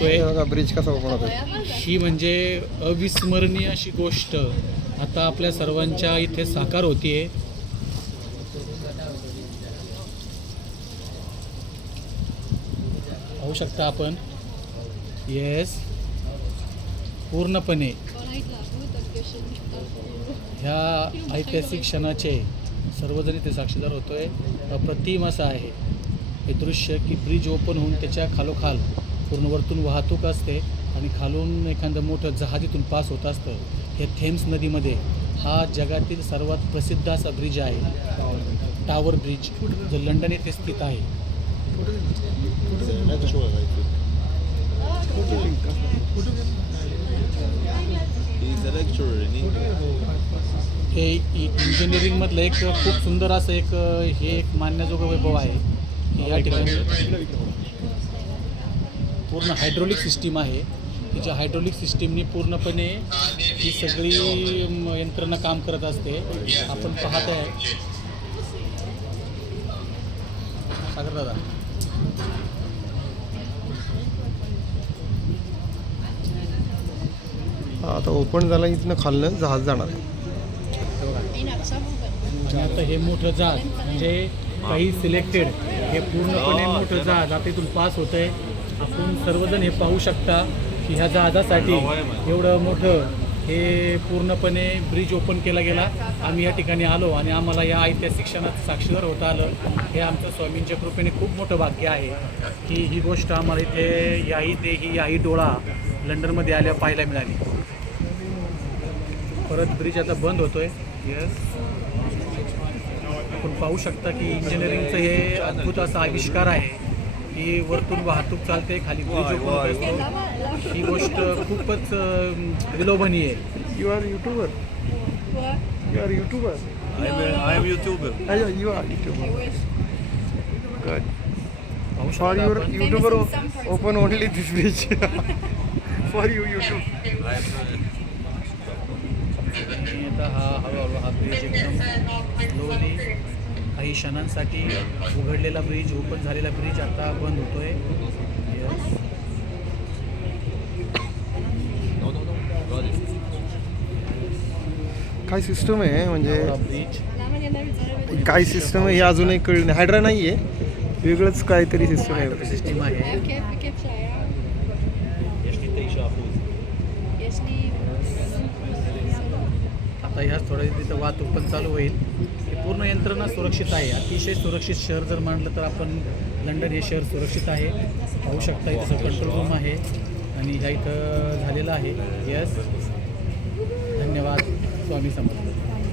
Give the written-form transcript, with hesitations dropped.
होतोय, ब्रिज कसा ओपन होतोय, ही म्हणजे अविस्मरणीय अशी गोष्ट आता आपल्या सर्वांच्या इथे साकार होतीये. पाहू शकता आपण. येस, पूर्णपणे ह्या ऐतिहासिक क्षणाचे सर्वजण इथे साक्षीदार होतोय. अप्रतिम असं आहे हे दृश्य की ब्रिज ओपन होऊन त्याच्या खालोखाल पूर्ण वरतून वाहतूक असते आणि खालून एखादं मोठं जहाज इथून पास होत असतं. हे थेम्स नदीमध्ये हा जगातील सर्वात प्रसिद्ध असा ब्रिज आहे, टावर ब्रिज, जो लंडन येथे स्थित आहे. हे इंजिनिअरिंगमधलं एक खूप सुंदर असं हे एक मानण्याजोगं वैभव आहे की या ठिकाणी पूर्ण हायड्रोलिक सिस्टीम आहे की ज्या हायड्रोलिक सिस्टीमनी पूर्णपणे ही सगळी यंत्रणा काम करत असते. आपण पाहत आहे सागर दादा. आता ओपन झाला, इथनं खालनं जहाज जाणार आहे. आणि आता हे मोठं जहाज म्हणजे काही सिलेक्टेड हे पूर्णपणे मोठं जहाज आता इथून पास होतं आहे. आपण सर्वजण हे पाहू शकता की ह्या जहाजासाठी एवढं मोठं हे पूर्णपणे ब्रिज ओपन केला गेला. आम्ही या ठिकाणी आलो आणि आम्हाला या ऐतिहासिक क्षणात साक्षीदार होता आलं. हे आमचं स्वामींच्या कृपेने खूप मोठं भाग्य आहे की ही गोष्ट आम्हाला इथे याही डोळा लंडनमध्ये आल्या पाहायला मिळाली. परत ब्रिज आता बंद होतोय. येस, आपण पाहू शकता की इंजिनिअरिंगचं हे अद्भुत असा आविष्कार आहे की वरतून वाहतूक चालते, खाली ब्रिज ओपन असतो. ही गोष्ट खूपच विलोभनीय आहे. You are YouTuber. You are YouTuber. I am YouTuber. You are YouTuber. Good. पाहू फॉर शकता युअर आपण. YouTuber open only this bridge. For you YouTube. आणि आता हळूहळू हा ब्रिज एकदम स्लोली काही क्षणांसाठी उघडलेला ब्रिज, ओपन झालेला ब्रिज आता बंद होतोय. येस, काय सिस्टम आहे म्हणजे ब्रिज काय सिस्टम आहे हे अजूनही कळलं नाही. हायड्रा नाही आहे, वेगळंच काहीतरी सिस्टम आहे. सिस्टीम आहे. आता ह्याच थोड्या तिथं वाहतूक पण चालू होईल. ही पूर्ण यंत्रणा सुरक्षित आहे. अतिशय सुरक्षित शहर जर मानलं तर आपण लंडन हे शहर सुरक्षित आहे. पाहू शकता इथं कंट्रोल रूम आहे आणि ह्या इथं झालेलं आहे. यस, धन्यवाद. स्वामी समर्थ.